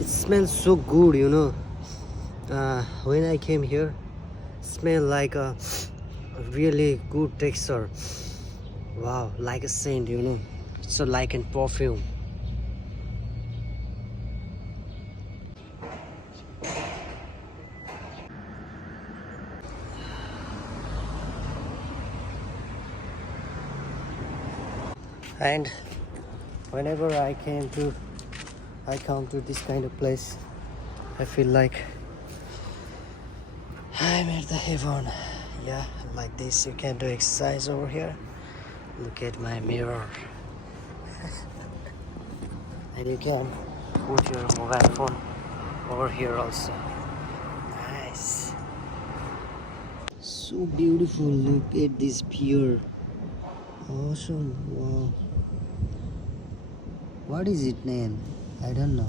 It smells so good, you know. When I came here, smell like a really good texture. Wow, like a scent, you know. So like a perfume. And whenever I come to this kind of place, I feel like I'm at the heaven. Yeah, like this you can do exercise over here. Look at my mirror. And you can put your mobile phone over here also. Nice. So beautiful. Look at this pier. Awesome. Wow. What is it name? I don't know.